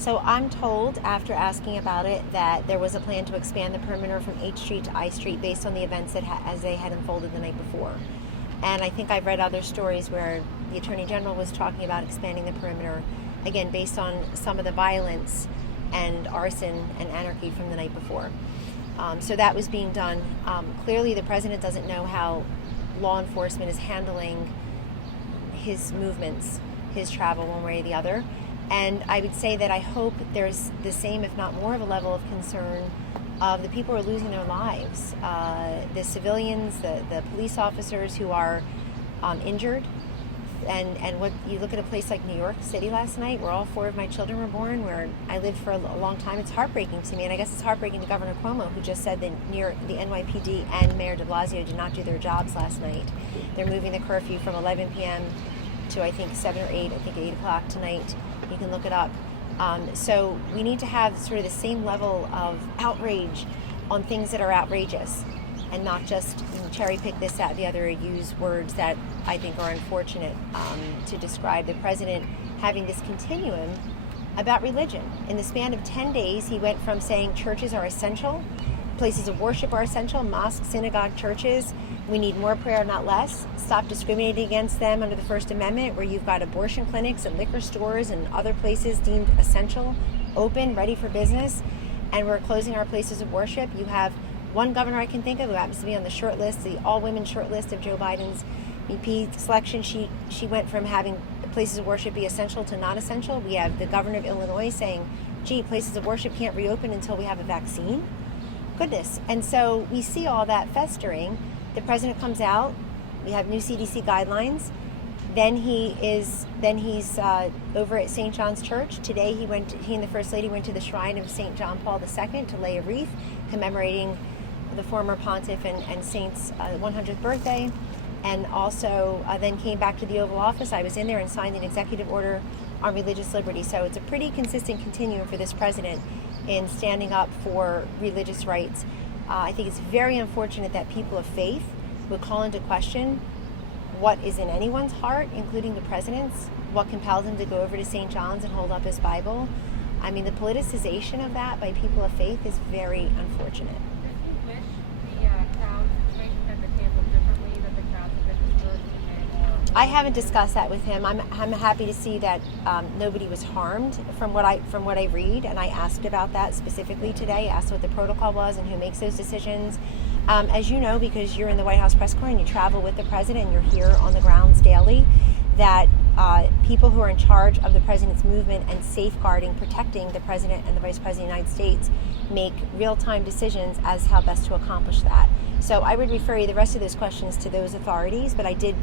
So I'm told, after asking about it, that there was a plan to expand the perimeter from H Street to I Street based on the events that as they had unfolded the night before. And I think I've read other stories where the Attorney General was talking about expanding the perimeter, again, based on some of the violence and arson and anarchy from the night before. So that was being done. Clearly, the president doesn't know how law enforcement is handling his movements, his travel one way or the other. And I would say that I hope there's the same, if not more, of a level of concern of the people who are losing their lives, the civilians, the police officers who are injured. And what you look at a place like New York City last night, where all 4 of my children were born, where I lived for a long time, it's heartbreaking to me. And I guess it's heartbreaking to Governor Cuomo, who just said that the NYPD and Mayor de Blasio did not do their jobs last night. They're moving the curfew from 11 p.m. to I think 7 or 8, I think 8 o'clock tonight. You can look it up. So we need to have sort of the same level of outrage on things that are outrageous, and not just cherry pick this, that, the other, or use words that I think are unfortunate to describe the president having this continuum about religion. In the span of 10 days, he went from saying churches are essential, places of worship are essential, mosques, synagogue, churches. We need more prayer, not less. Stop discriminating against them under the First Amendment, where you've got abortion clinics and liquor stores and other places deemed essential, open, ready for business, and we're closing our places of worship. You have one governor I can think of who happens to be on the short list, the all-women short list of Joe Biden's VP selection. She went from having places of worship be essential to not essential. We have the governor of Illinois saying, gee, places of worship can't reopen until we have a vaccine. Goodness. And so we see all that festering. The president comes out, we have new CDC guidelines. Then he's over at St. John's Church. Today he and the First Lady went to the shrine of St. John Paul II to lay a wreath commemorating the former pontiff and saint's 100th birthday. And also then came back to the Oval Office. I was in there and signed an executive order on religious liberty. So it's a pretty consistent continuum for this president in standing up for religious rights. I think it's very unfortunate that people of faith would call into question what is in anyone's heart, including the president's, what compelled him to go over to St. John's and hold up his Bible. I mean, the politicization of that by people of faith is very unfortunate. Does he wish the crowd situation had been handled differently, that the crowds had been dispersed? I haven't discussed that with him. I'm happy to see that nobody was harmed from what I read, and I asked about that specifically today. Asked what the protocol was and who makes those decisions. As you know, because you're in the White House press corps and you travel with the president and you're here on the grounds daily, that people who are in charge of the president's movement and safeguarding, protecting the president and the vice president of the United States make real-time decisions as how best to accomplish that. So I would refer you the rest of those questions to those authorities, but I did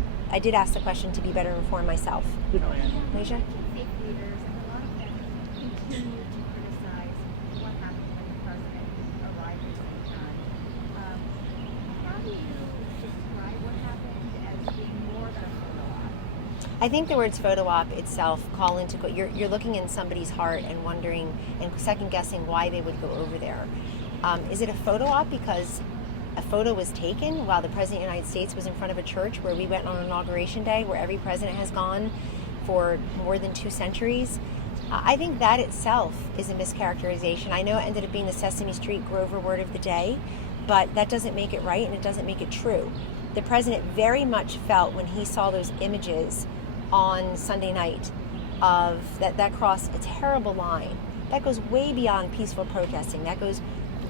ask the question to be better informed myself. Alicia? Faith leaders, and a lot of them continue to criticize what happened when the president arrived at St. John. How do you describe what happened as being more than a photo op? I think the words photo op itself call into you're looking in somebody's heart and wondering and second guessing why they would go over there. Is it a photo op because a photo was taken while the President of the United States was in front of a church where we went on Inauguration Day, where every president has gone for more than 2 centuries? I think that itself is a mischaracterization. I know it ended up being the Sesame Street Grover word of the day, but that doesn't make it right and it doesn't make it true. The president very much felt when he saw those images on Sunday night of that crossed a terrible line. That goes way beyond peaceful protesting. That goes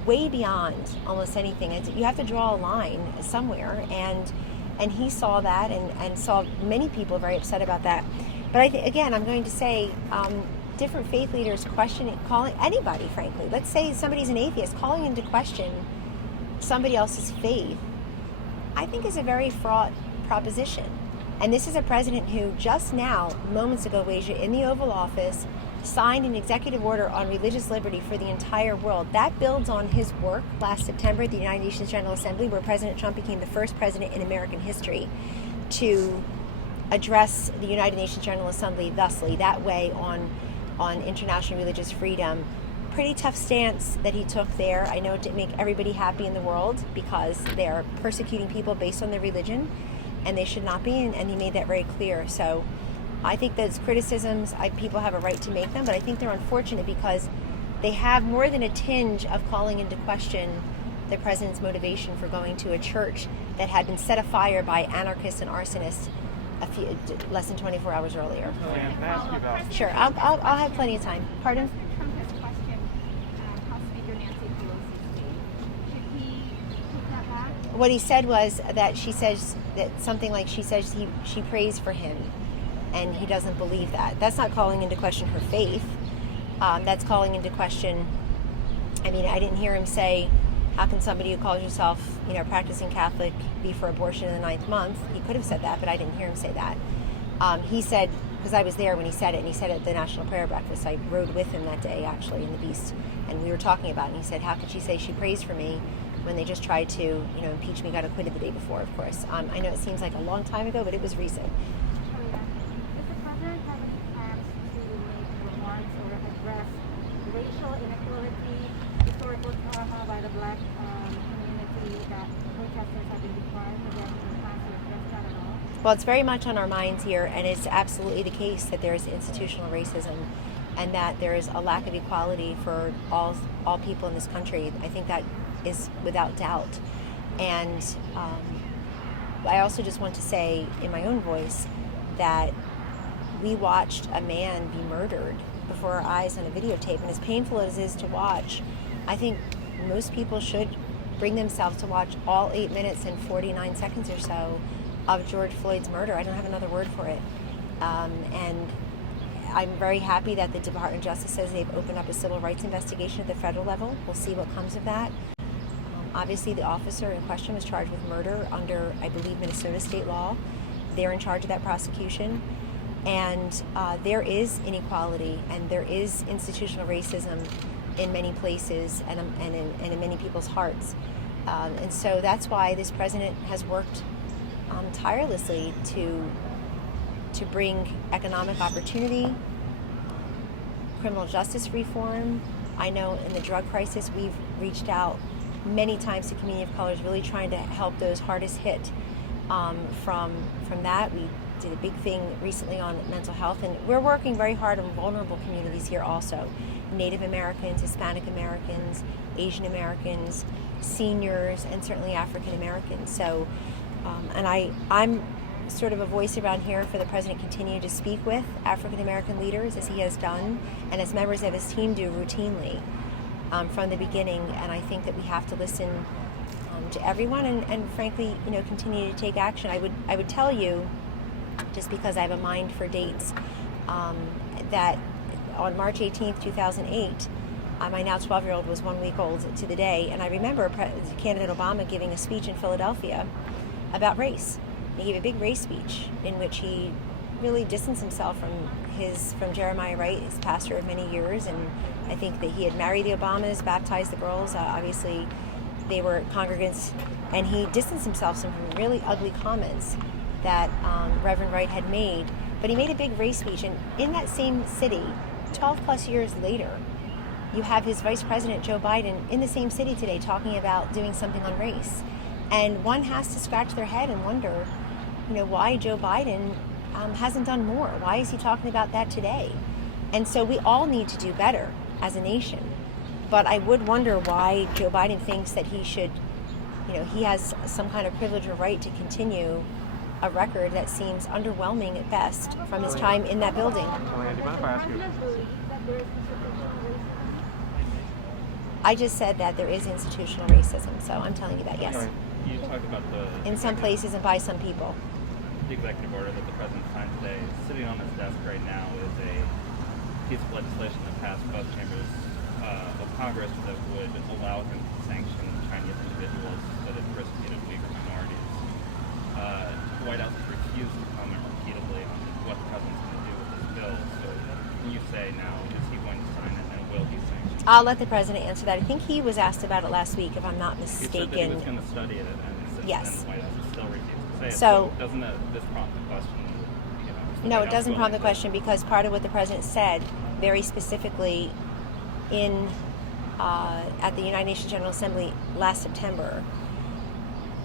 way beyond almost anything. You have to draw a line somewhere, and he saw that and saw many people very upset about that. But again, I'm going to say different faith leaders calling anybody, frankly. Let's say somebody's an atheist, calling into question somebody else's faith, I think is a very fraught proposition. And this is a president who just now, moments ago, Wasia, in the Oval Office, signed an executive order on religious liberty for the entire world. That builds on his work last September at the United Nations General Assembly, where President Trump became the first president in American history to address the United Nations General Assembly thusly, that way on international religious freedom. Pretty tough stance that he took there. I know it didn't make everybody happy in the world because they are persecuting people based on their religion, and they should not be, and he made that very clear. So I think those criticisms, people have a right to make them, but I think they're unfortunate because they have more than a tinge of calling into question the president's motivation for going to a church that had been set afire by anarchists and arsonists less than 24 hours earlier. Can I ask you about? Sure, I'll have plenty of time. Pardon? President Trump has questioned House Speaker Nancy Pelosi's state. Should he take that back? What he said was that she says that something like she says she prays for him, and he doesn't believe that. That's not calling into question her faith. That's calling into question. I mean, I didn't hear him say, "How can somebody who calls yourself, practicing Catholic, be for abortion in the 9th month?" He could have said that, but I didn't hear him say that. He said, because I was there when he said it, and he said it at the National Prayer Breakfast. I rode with him that day, actually, in the Beast, and we were talking about it. And he said, "How could she say she prays for me when they just tried to, impeach me, got acquitted the day before, of course." I know it seems like a long time ago, but it was recent. Does the president have any plans to make remarks or address racial inequality, historical trauma by the black community that protesters have been required for them to plan to address that at all? Well, it's very much on our minds here, and it's absolutely the case that there is institutional racism and that there is a lack of equality for all people in this country. I think that is without doubt. And I also just want to say in my own voice that we watched a man be murdered before our eyes on a videotape, and as painful as it is to watch, I think most people should bring themselves to watch all 8 minutes and 49 seconds or so of George Floyd's murder. I don't have another word for it. And I'm very happy that the Department of Justice says they've opened up a civil rights investigation at the federal level. We'll see what comes of that. Obviously, the officer in question was charged with murder under, I believe, Minnesota state law. They're in charge of that prosecution. And there is inequality and there is institutional racism in many places and in many people's hearts. And so that's why this president has worked tirelessly to bring economic opportunity, criminal justice reform. I know in the drug crisis we've reached out many times to community of colors, really trying to help those hardest hit from that. We did a big thing recently on mental health, and we're working very hard on vulnerable communities here also. Native Americans, Hispanic Americans, Asian Americans, seniors, and certainly African Americans. So, and I'm sort of a voice around here for the president to continue to speak with African American leaders as he has done, and as members of his team do routinely from the beginning. And I think that we have to listen to everyone and frankly, continue to take action. I would tell you, just because I have a mind for dates, that on March 18th, 2008, my now 12-year-old was 1 week old to the day, and I remember candidate Obama giving a speech in Philadelphia about race. He gave a big race speech in which he really distanced himself from Jeremiah Wright, his pastor of many years, and I think that he had married the Obamas, baptized the girls. Obviously, they were congregants, and he distanced himself from really ugly comments that Reverend Wright had made. But he made a big race speech, and in that same city, 12 plus years later, you have his vice president, Joe Biden, in the same city today talking about doing something on race. And one has to scratch their head and wonder, why Joe Biden hasn't done more. Why is he talking about that today? And so we all need to do better as a nation. But I would wonder why Joe Biden thinks that he should, he has some kind of privilege or right to continue a record that seems underwhelming at best from his time in that building. Kellyanne, do you mind if I ask you? I just said that there is institutional racism, so I'm telling you that, yes. You talked about In some places and by some people. the executive order that the president signed today. Sitting on his desk right now is a piece of legislation that passed both chambers of Congress that would allow him to sanction Chinese individuals that had persecuted Uyghur minorities. The White House has refused to comment repeatedly on what the president's going to do with this bill. So can you say now, is he going to sign it and will he sanction it? I'll let the president answer that. I think he was asked about it last week, if I'm not He said mistaken. that he was going to study it, and since Yes. then the White House has still refused to say it. So- doesn't this prompt the question? Is the No, White it House doesn't prompt the willing to- question because part of what the president said very specifically at the United Nations General Assembly last September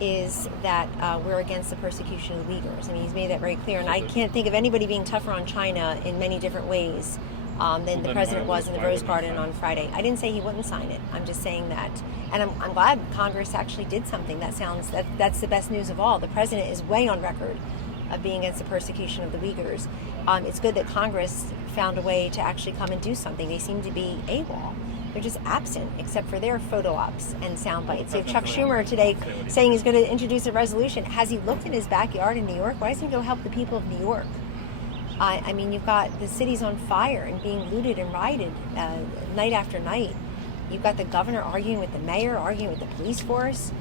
is that we're against the persecution of the Uyghurs. I mean, he's made that very clear, and I can't think of anybody being tougher on China in many different ways than the president was in the Rose Garden on Friday. I didn't say he wouldn't sign it. I'm just saying that, and I'm glad Congress actually did something. That's the best news of all. The president is way on record of being against the persecution of the Uyghurs. It's good that Congress found a way to actually come and do something. They seem to be AWOL. They're just absent, except for their photo ops and sound bites. You have Chuck Schumer today saying he's going to introduce a resolution. Has he looked in his backyard in New York? Why doesn't he go help the people of New York? I mean, you've got the city's on fire and being looted and rioted night after night. You've got the governor arguing with the mayor, arguing with the police force.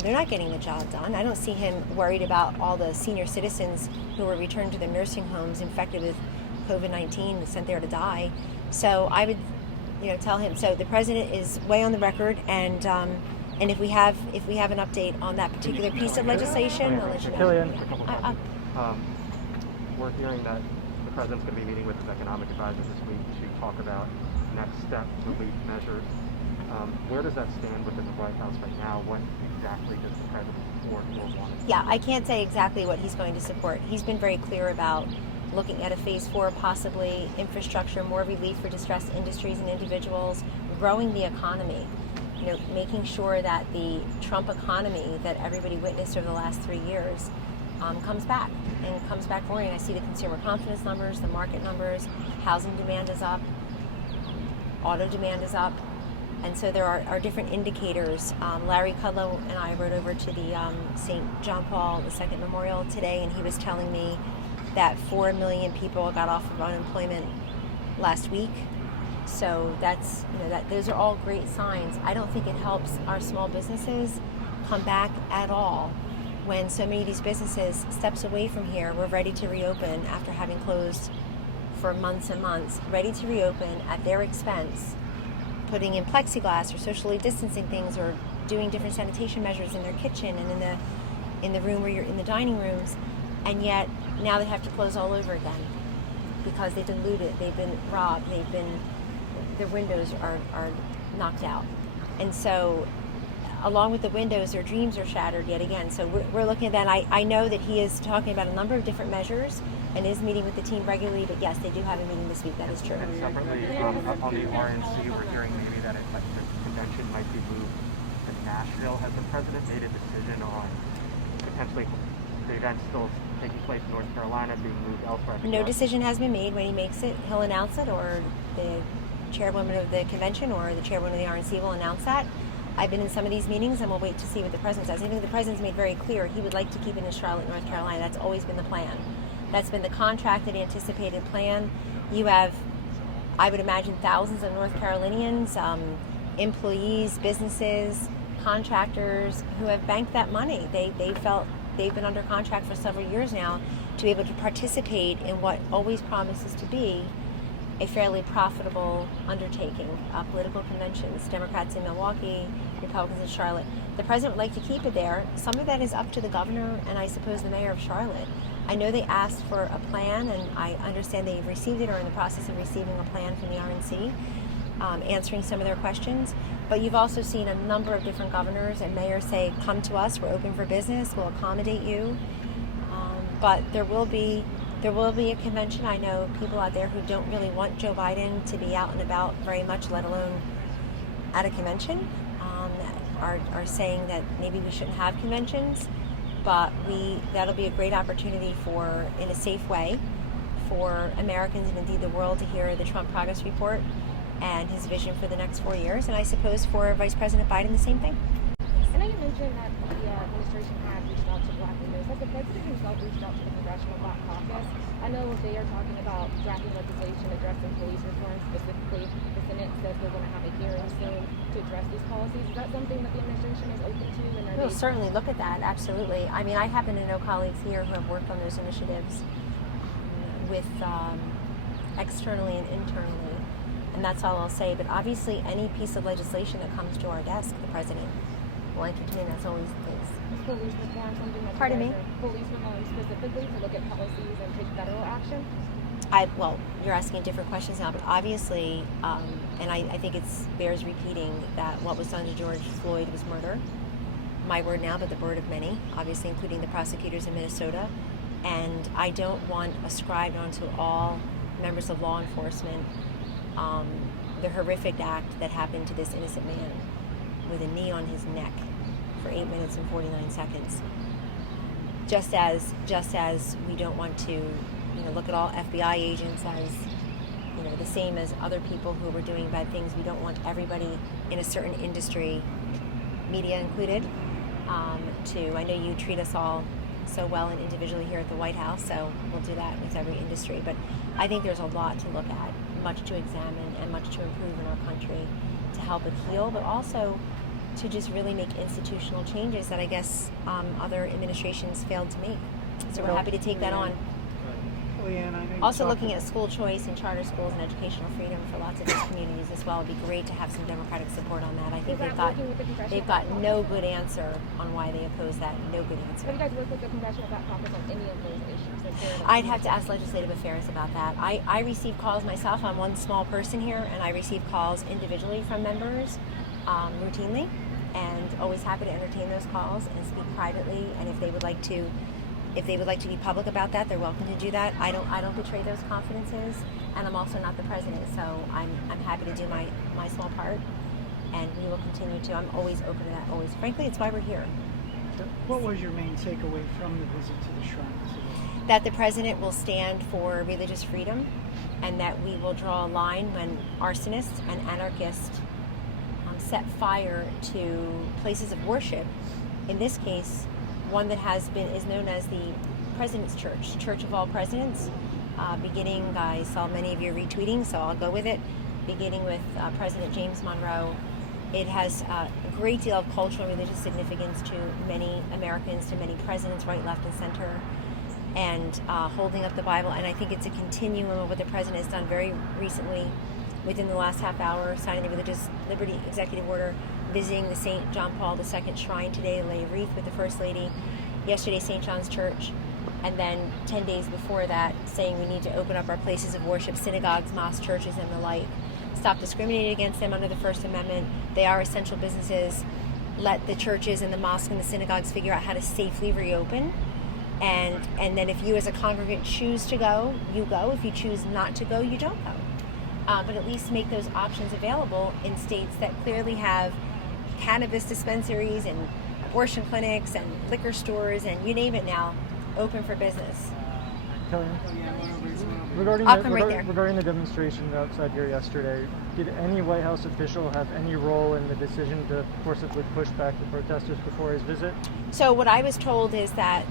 They're not getting the job done. I don't see him worried about all the senior citizens who were returned to their nursing homes infected with COVID-19 sent there to die. So I would, tell him. So the president is way on the record, and if we have an update on that particular piece of legislation, I'll let you know. Kellyanne, we're hearing that the president's going to be meeting with his economic advisors this week to talk about next step relief measures. Where does that stand within the White House right now? What exactly does the president support or want? Yeah, I can't say exactly what he's going to support. He's been very clear about looking at a phase 4, possibly infrastructure, more relief for distressed industries and individuals, growing the economy, making sure that the Trump economy that everybody witnessed over the last 3 years comes back roaring. I see the consumer confidence numbers, the market numbers, housing demand is up, auto demand is up. And so there are different indicators. Larry Kudlow and I rode over to the St. John Paul II Memorial today, and he was telling me that 4 million people got off of unemployment last week. So that's, those are all great signs. I don't think it helps our small businesses come back at all when so many of these businesses steps away from here were ready to reopen after having closed for months and months, ready to reopen at their expense, putting in plexiglass or socially distancing things or doing different sanitation measures in their kitchen and in the room where you're in the dining rooms, and yet now they have to close all over again because they've been looted, they've been robbed, their windows are knocked out. And so along with the windows, their dreams are shattered yet again. So we're looking at that. I know that he is talking about a number of different measures and is meeting with the team regularly, but yes, they do have a meeting this week. That is true. And separately, up on the RNC, we're hearing maybe that the convention might be moved to Nashville. Has the president made a decision on potentially the event still taking place in North Carolina being moved elsewhere? No decision has been made. When he makes it, he'll announce it, or the chairwoman of the convention or the chairwoman of the RNC will announce that. I've been in some of these meetings, and we'll wait to see what the president says. I think the president's made very clear he would like to keep it in Charlotte, North Carolina. That's always been the plan. That's been the contracted, anticipated plan. You have, I would imagine, thousands of North Carolinians, employees, businesses, contractors who have banked that money. They felt they've been under contract for several years now to be able to participate in what always promises to be a fairly profitable undertaking. Political conventions, Democrats in Milwaukee, Republicans in Charlotte. The president would like to keep it there. Some of that is up to the governor and I suppose the mayor of Charlotte. I know they asked for a plan, and I understand they've received it or are in the process of receiving a plan from the RNC, answering some of their questions. But you've also seen a number of different governors and mayors say, come to us, we're open for business, we'll accommodate you. But there will be a convention. I know people out there who don't really want Joe Biden to be out and about very much, let alone at a convention, are saying that maybe we shouldn't have conventions. But that'll be a great opportunity for, in a safe way, for Americans and indeed the world to hear the Trump progress report and his vision for the next 4 years. And I suppose for Vice President Biden, the same thing. I know you mentioned that the administration had reached out to Black leaders. Has the president himself reached out to the Congressional Black Caucus? I know they are talking about drafting legislation addressing police reform specifically. The Senate says they're going to have a hearing soon to address these policies. Is that something that the administration is open to? And We'll certainly look at that, absolutely. I mean, I happen to know colleagues here who have worked on those initiatives with externally and internally, and that's all I'll say. But obviously, any piece of legislation that comes to our desk, the president will entertain. That's always the case. Is police reform something that Pardon me? Police reform specifically to look at policies and take federal action? Well, you're asking different questions now, but obviously, and I think it bears repeating that what was done to George Floyd was murder. my word now, but the word of many, obviously including the prosecutors in Minnesota. And I don't want ascribed onto all members of law enforcement the horrific act that happened to this innocent man with a knee on his neck for 8 minutes and 49 seconds. Just as we don't want to, look at all FBI agents as, the same as other people who were doing bad things. We don't want everybody in a certain industry, media included, I know you treat us all so well and individually here at the White House, so we'll do that with every industry. But I think there's a lot to look at, much to examine, and much to improve in our country to help it heal, but also to just really make institutional changes that I guess other administrations failed to make. So we're happy to take that on. Kellyanne, I know you Also talked looking at school choice and charter schools and educational freedom for lots of these communities as well. It'd be great to have some Democratic support on that. I think they've got no good answer on why they oppose that. No good answer. Have you guys worked with the Congressional Black Caucus on any of those issues? I'd have to ask Legislative Affairs about that. I receive calls myself. I'm one small person here, and I receive calls individually from members routinely, and always happy to entertain those calls and speak privately. And if they would like to be public about that, they're welcome to do that. I don't betray those confidences, and I'm also not the president, so I'm happy to do my small part, and we will continue to. I'm always open to that. Always, frankly, it's why we're here. What was your main takeaway from the visit to the shrine? That the president will stand for religious freedom, and that we will draw a line when arsonists and anarchists set fire to places of worship. In this case, one that is known as the President's Church, Church of All Presidents, beginning, I saw many of you retweeting, so I'll go with it, beginning with President James Monroe. It has a great deal of cultural and religious significance to many Americans, to many presidents, right, left, and center, and holding up the Bible. And I think it's a continuum of what the president has done very recently, within the last half hour, signing the Religious Liberty Executive Order, visiting the St. John Paul II Shrine today, lay a wreath with the First Lady, yesterday St. John's Church, and then 10 days before that saying we need to open up our places of worship, synagogues, mosques, churches, and the like. Stop discriminating against them under the First Amendment. They are essential businesses. Let the churches and the mosques and the synagogues figure out how to safely reopen. And then if you as a congregant choose to go, you go. If you choose not to go, you don't go. But at least make those options available in states that clearly have cannabis dispensaries and abortion clinics and liquor stores and you name it now, open for business. Regarding the demonstration outside here yesterday, did any White House official have any role in the decision to forcibly push back the protesters before his visit? So what I was told is that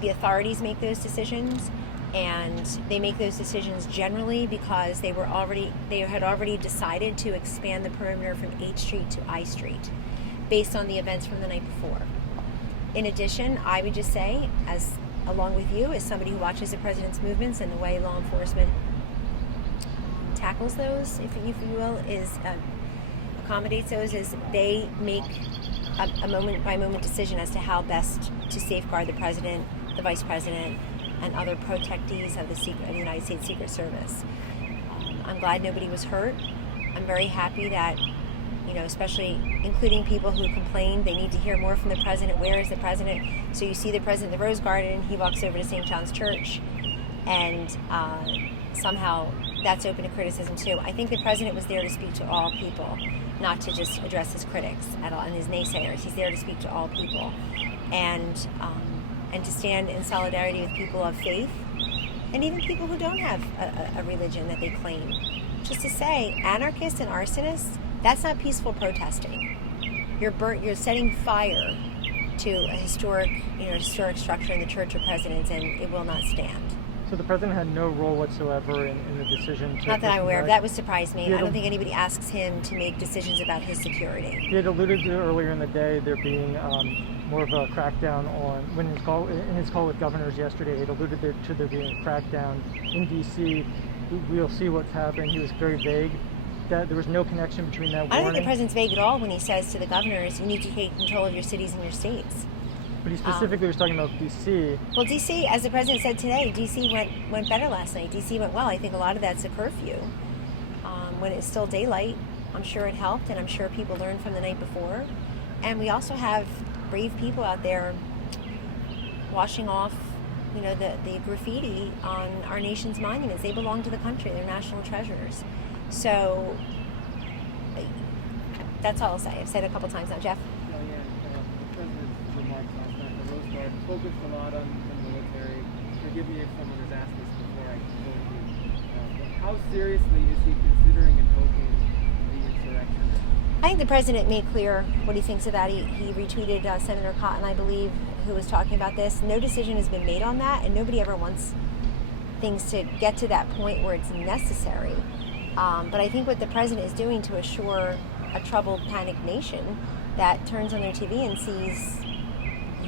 the authorities make those decisions, and they make those decisions generally because they had already decided to expand the perimeter from H Street to I Street based on the events from the night before. In addition, I would just say, along with you, as somebody who watches the president's movements and the way law enforcement tackles those, if you will, accommodates those, is they make a moment-by-moment decision as to how best to safeguard the president, the vice president, and other protectees of the United States Secret Service. I'm glad nobody was hurt. I'm very happy that, especially including people who complained they need to hear more from the president. Where is the president? So you see the president in the Rose Garden, he walks over to St. John's Church, and somehow that's open to criticism too. I think the president was there to speak to all people, not to just address his critics at all and his naysayers. He's there to speak to all people, and to stand in solidarity with people of faith, and even people who don't have a religion that they claim. Just to say, anarchists and arsonists, that's not peaceful protesting. You're setting fire to a historic structure in the Church of Presidents, and it will not stand. So the president had no role whatsoever in the decision to... Not that I'm aware of. That would surprise me. I don't think anybody asks him to make decisions about his security. He had alluded to earlier in the day there being more of a crackdown on, in his call with governors yesterday, he had alluded to there being a crackdown in D.C. We'll see what's happened. He was very vague. That there was no connection between that warning. I don't think the president's vague at all when he says to the governors, you need to take control of your cities and your states. But he specifically was talking about D.C. Well, D.C., as the president said today, D.C. went better last night. D.C. went well. I think a lot of that's a curfew. When it's still daylight, I'm sure it helped, and I'm sure people learned from the night before. And we also have brave people out there washing off, the graffiti on our nation's monuments. They belong to the country. They're national treasures. So that's all I'll say. I've said it a couple times now. Jeff? Kellyanne, the president's remarks last night at the Rose Garden focused a lot on the military. Forgive me if someone has asked this before I told you. How seriously is he considering invoking the insurrection? I think the president made clear what he thinks about it. He retweeted Senator Cotton, I believe, who was talking about this. No decision has been made on that, and nobody ever wants things to get to that point where it's necessary. But I think what the president is doing to assure a troubled, panicked nation that turns on their TV and sees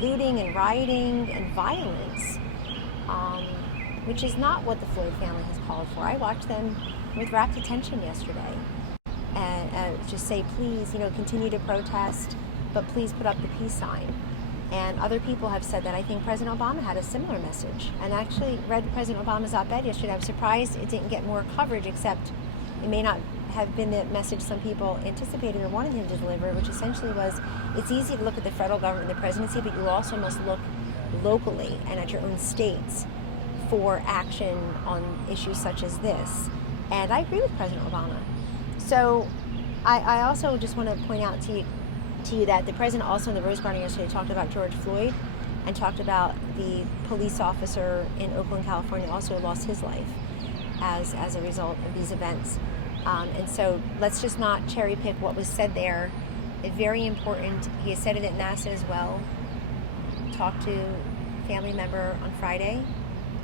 looting and rioting and violence, which is not what the Floyd family has called for. I watched them with rapt attention yesterday and just say, please, continue to protest, but please put up the peace sign. And other people have said that. I think President Obama had a similar message. And actually read President Obama's op-ed yesterday. I was surprised it didn't get more coverage, except it may not have been the message some people anticipated or wanted him to deliver, which essentially was, it's easy to look at the federal government and the presidency, but you also must look locally and at your own states for action on issues such as this. And I agree with President Obama. So I also just want to point out to you that the president also in the Rose Garden yesterday talked about George Floyd and talked about the police officer in Oakland, California, also lost his life as a result of these events. And so let's just not cherry pick what was said there. It's very important. He has said it at NASA as well. Talked to a family member on Friday,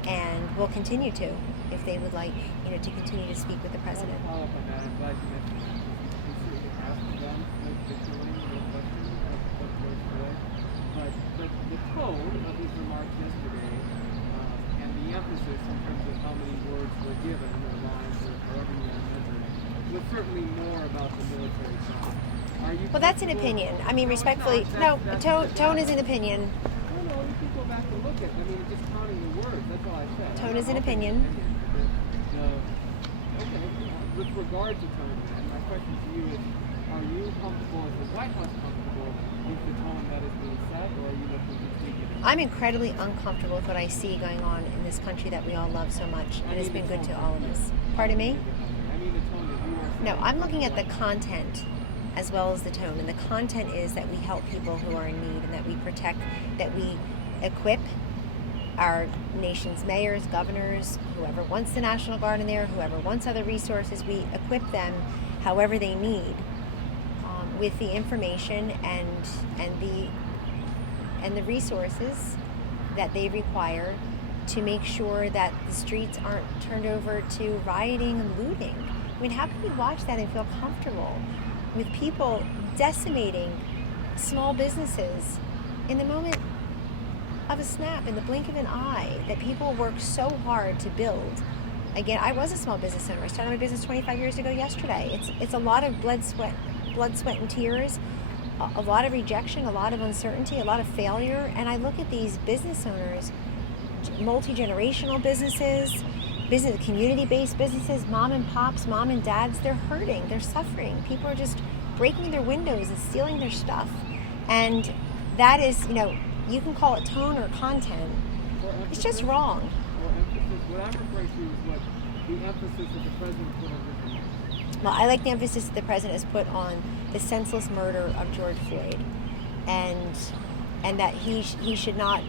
and will continue to if they would like, to continue to speak with the president. I want to follow up on that. I'm glad you mentioned that. We certainly asked them, no killing, no question of George Floyd. But the tone of his remarks yesterday and the emphasis in terms of how many words were given or lines or however you want to measure it was certainly more about the military side. Well, that's an opinion. I mean, respectfully, tone is an opinion. No, you can go back and look at it. I mean, just counting the words, that's all I said. Tone is an opinion. Okay, with regard to tone, and my question to you is, are you comfortable, is the White House comfortable with the tone that is being set, or are you looking to tweak it? I'm incredibly uncomfortable with what I see going on in this country that we all love so much, and has been good to all of us. Pardon me? I mean the tone that you are saying. No, I'm looking at the content as well as the tone. And the content is that we help people who are in need and that we protect, that we equip our nation's mayors, governors, whoever wants the National Guard in there, whoever wants other resources, we equip them however they need with the information and the resources that they require to make sure that the streets aren't turned over to rioting and looting. I mean, how can you watch that and feel comfortable with people decimating small businesses in the moment of a snap, in the blink of an eye, that people work so hard to build? Again, I was a small business owner. I started my business 25 years ago yesterday. It's a lot of blood, sweat and tears, a lot of rejection, a lot of uncertainty, a lot of failure. And I look at these business owners, multi-generational businesses, community-based businesses, mom and pops, mom and dads, they're hurting, they're suffering. People are just breaking their windows and stealing their stuff. And that is, you can call it tone or content. It's just wrong. What I'm referring to is what the emphasis that the president put on this remarks. Well, I like the emphasis that the president has put on the senseless murder of George Floyd, and that he should not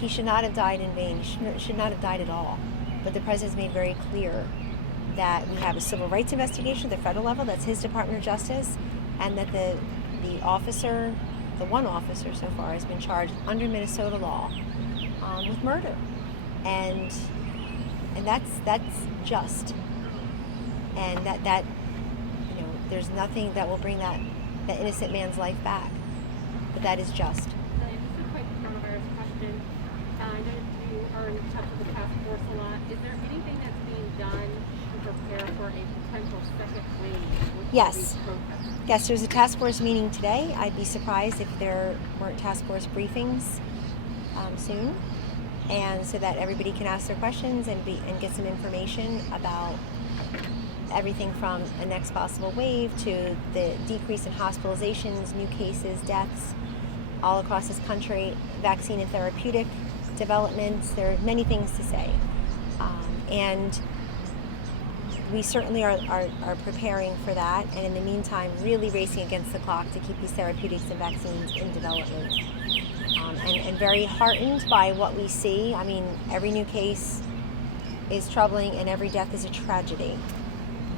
have died in vain. He should not have died at all. But the president's made very clear that we have a civil rights investigation at the federal level. That's his Department of Justice, and that the officer, the one officer so far, has been charged under Minnesota law with murder, and that's just, and that there's nothing that will bring that innocent man's life back, but that is just. Just a quick coronavirus question. I know you are in touch with the task force a lot. Is there anything that's being done to prepare for a potential second wave? Yes. Yes, there's a task force meeting today. I'd be surprised if there weren't task force briefings soon, and so that everybody can ask their questions and get some information about everything from a next possible wave to the decrease in hospitalizations, new cases, deaths, all across this country, vaccine and therapeutic developments. There are many things to say. And we certainly are preparing for that, and in the meantime, really racing against the clock to keep these therapeutics and vaccines in development. And very heartened by what we see. I mean, every new case is troubling and every death is a tragedy.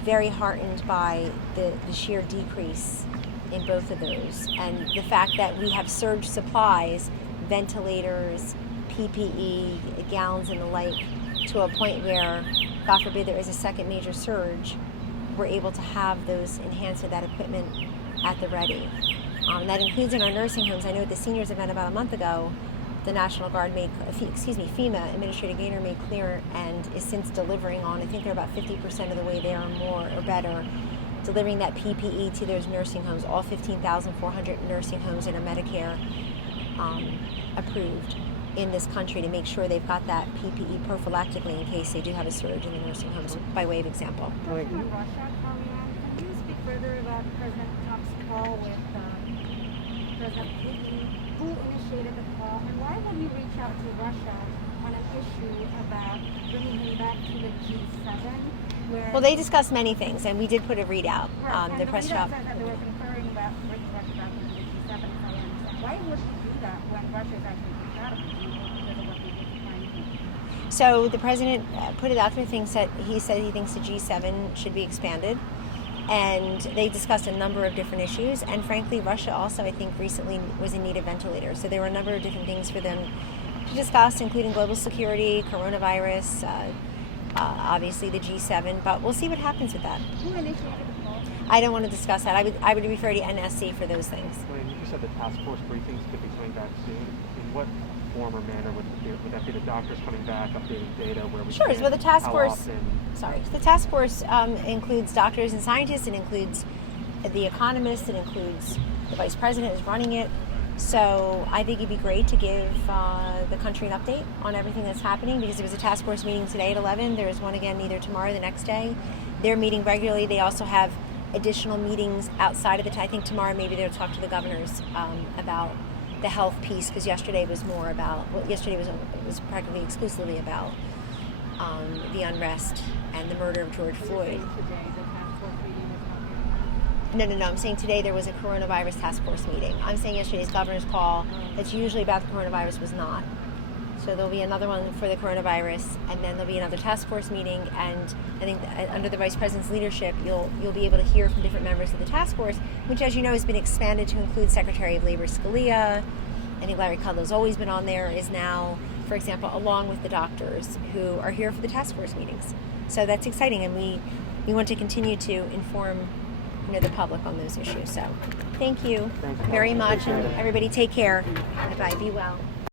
Very heartened by the sheer decrease in both of those, and the fact that we have surge supplies, ventilators, PPE, gowns and the like, to a point where, God forbid, there is a second major surge, we're able to have those enhanced with that equipment at the ready. That includes in our nursing homes. I know at the seniors event about a month ago, the National Guard FEMA Administrative Gainer made clear and is since delivering on, I think they're about 50% of the way there or more or better, delivering that PPE to those nursing homes, all 15,400 nursing homes that are Medicare approved in this country, to make sure they've got that PPE prophylactically in case they do have a surge in the nursing homes, by way of example. Talking about Russia, Kellyanne, can you speak further about President Trump's call with President Putin? Who initiated the call, and why would he reach out to Russia on an issue about bringing him back to the G7? Where Well, they discussed many things, and we did put a readout. Right, The press shop. said that they were conferring about bringing Russia back to the G7, if I understand. Why would he do that when Russia is actually kicked out of the G7 because of what he did trying to do? So the president put it out there. He said he thinks the G7 should be expanded, and they discussed a number of different issues. And frankly, Russia also, I think, recently was in need of ventilators. So there were a number of different things for them to discuss, including global security, coronavirus, obviously the G7. But we'll see what happens with that. Who initiated the call? I don't want to discuss that. I would refer to NSC for those things. When you said the task force briefings could be coming back soon, in what form or manner would that be? The doctors coming back, updating data where we Sure. stand, Well, the task how force. often? Sorry, the task force includes doctors and scientists. It includes the economists. It includes the vice president who's running it. So I think it'd be great to give the country an update on everything that's happening, because there was a task force meeting today at 11. There is one again either tomorrow or the next day. They're meeting regularly. They also have additional meetings outside of I think tomorrow maybe they'll talk to the governors about the health piece, because yesterday was more about, yesterday was practically exclusively about the unrest and the murder of George Floyd. Today, the task force meeting was not No. I'm saying today there was a coronavirus task force meeting. I'm saying yesterday's governor's call that's usually about the coronavirus was not. So there'll be another one for the coronavirus, and then there'll be another task force meeting. And I think under the vice president's leadership, you'll be able to hear from different members of the task force, which, as you know, has been expanded to include Secretary of Labor Scalia. I think Larry Kudlow's always been on there, is now, for example, along with the doctors who are here for the task force meetings. So that's exciting, and we want to continue to inform the public on those issues. So thank you Thank you. very much, Appreciate and it. everybody take care. Bye-bye. Be well.